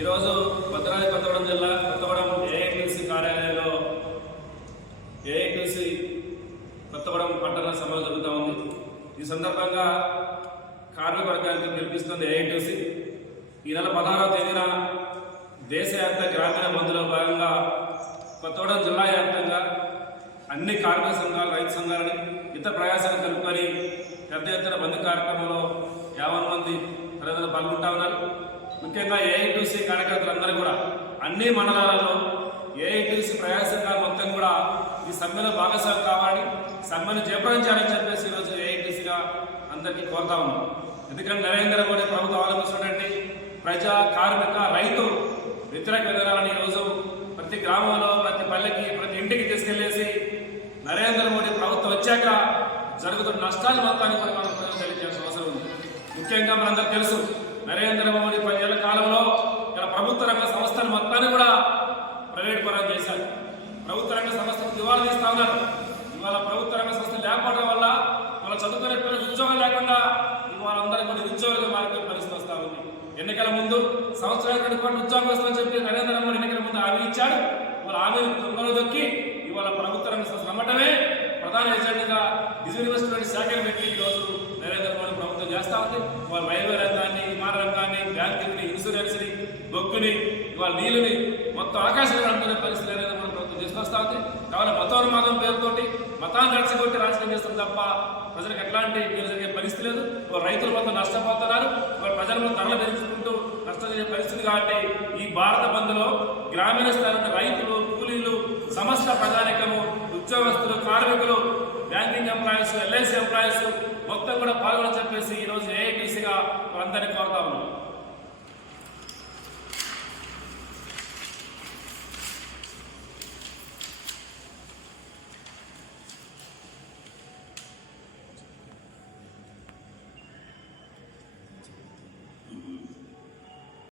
ఈరోజు భద్రాద్రి కొత్తగూడెం జిల్లా కొత్తగూడెం ఏఐటీసీ కార్యాలయంలో ఏఐటీసీ కొత్తగూడెం పట్టణ సభ జరుగుతూ ఉంది. ఈ సందర్భంగా కార్మిక వర్గానికి పిలిపిస్తుంది ఏఐటీసీ. ఈ నెల 16వ తేదీన దేశవ్యాప్త గ్రామీణ బంధులో భాగంగా కొత్తగూడెం జిల్లా వ్యాప్తంగా అన్ని కార్మిక సంఘాలు, రైతు సంఘాలని ఇతర ప్రయాసాలు కలుపుకొని పెద్ద ఎత్తున బంధు కార్యక్రమంలో 50 మంది ప్రజలు పాల్గొంటా ఉన్నారు. ముఖ్యంగా ఏఐటీసీ కార్యకర్తలందరూ కూడా అన్ని మండలాలలో ఏఐటీసీ ప్రయాస సంఘాలు మొత్తం కూడా ఈ సమ్మెలో భాగస్వామి కావాలి, సమ్మెను చేపట్టించాలని చెప్పేసి ఈరోజు ఏఐటీసీగా అందరికీ కోరుతా ఉన్నాం. ఎందుకంటే నరేంద్ర మోడీ ప్రభుత్వం అవలంబిస్తున్నటువంటి ప్రజా, కార్మిక, రైతు వ్యతిరేక విధానాలను ఈరోజు ప్రతి గ్రామంలో, ప్రతి పల్లెకి, ప్రతి ఇంటికి తీసుకెళ్లేసి నరేంద్ర మోడీ ప్రభుత్వం వచ్చాక జరుగుతున్న నష్టాలు మొత్తాన్ని కూడా మనం తెలియజేయాల్సిన అవసరం ఉంది. ముఖ్యంగా మనందరూ తెలుసు, నరేంద్ర మోడీ 10 ఏళ్ల కాలంలో ఇలా ప్రభుత్వ రంగ సంస్థలు మొత్తాన్ని కూడా ప్రైవేట్ పరం చేశారు. ప్రభుత్వ రంగ సంస్థలు దివాళా తీస్తా ఉన్నారు. ఇవాళ ప్రభుత్వ రంగ సంస్థలు లేకపోవడం వల్ల వాళ్ళ చదువుకునే పిల్లలకు ఉద్యోగం లేకుండా ఇవాళ అందరూ కూడా నిరుద్యోగులుగా మారిపోయే పరిస్థితి వస్తూ ఉంది. ఎన్నికల ముందు సంవత్సరానికి 2 కోట్ల ఉద్యోగం వస్తుందని చెప్పి నరేంద్ర మోడీ ఎన్నికల ముందు హామీ ఇచ్చాడు. ఇవాళ హామీ దొంగలు దొక్కి ఇవాళ ప్రభుత్వ రంగ సంస్థలు అమ్మటమే ప్రధాన ఎజెండాగా యూనివర్సిటీ శాఖను పెట్టి ఈరోజు నరేంద్ర మోడీ ప్రభుత్వం చేస్తా ఉంది. వాళ్ళ రైల్వే రంగాన్ని, విమాన రంగాన్ని, బ్యాంకింగ్ని, ఇన్సూరెన్స్ని, బొగ్గుని, ఇవాళ నీళ్ళని మొత్తం ఆకాశంలో అనుకునే పరిస్థితి నరేంద్ర మోడీ ప్రభుత్వం తీసుకొస్తా ఉంది. కాబట్టి మతోన్మాదం పేరుతోటి మతాన్ని రెచ్చగొట్టి రాజకీయం చేస్తుంది తప్ప ప్రజలకు ఎట్లాంటి మేలు జరిగే పరిస్థితి లేదు. వాళ్ళ రైతులు మొత్తం నష్టపోతున్నారు. వాళ్ళ ప్రజలు మొత్తం ధరలు పెంచుకుంటూ నష్టం జరిగే పరిస్థితి. కాబట్టి ఈ భారత బంద్లో గ్రామీణ స్థాయిలో రైతులు, కూలీలు, సమస్త ప్రజానికము, ఉద్యోగస్తులు, కార్మికులు, బ్యాంకింగ్ ఎంప్లాయీస్, ఎల్ఐసి ఎంప్లాయీస్ మొత్తం కూడా పాల్గొని చెప్పేసి ఈరోజు ఏఐటీసీగా అందరినీ కోరుతా ఉన్నాం.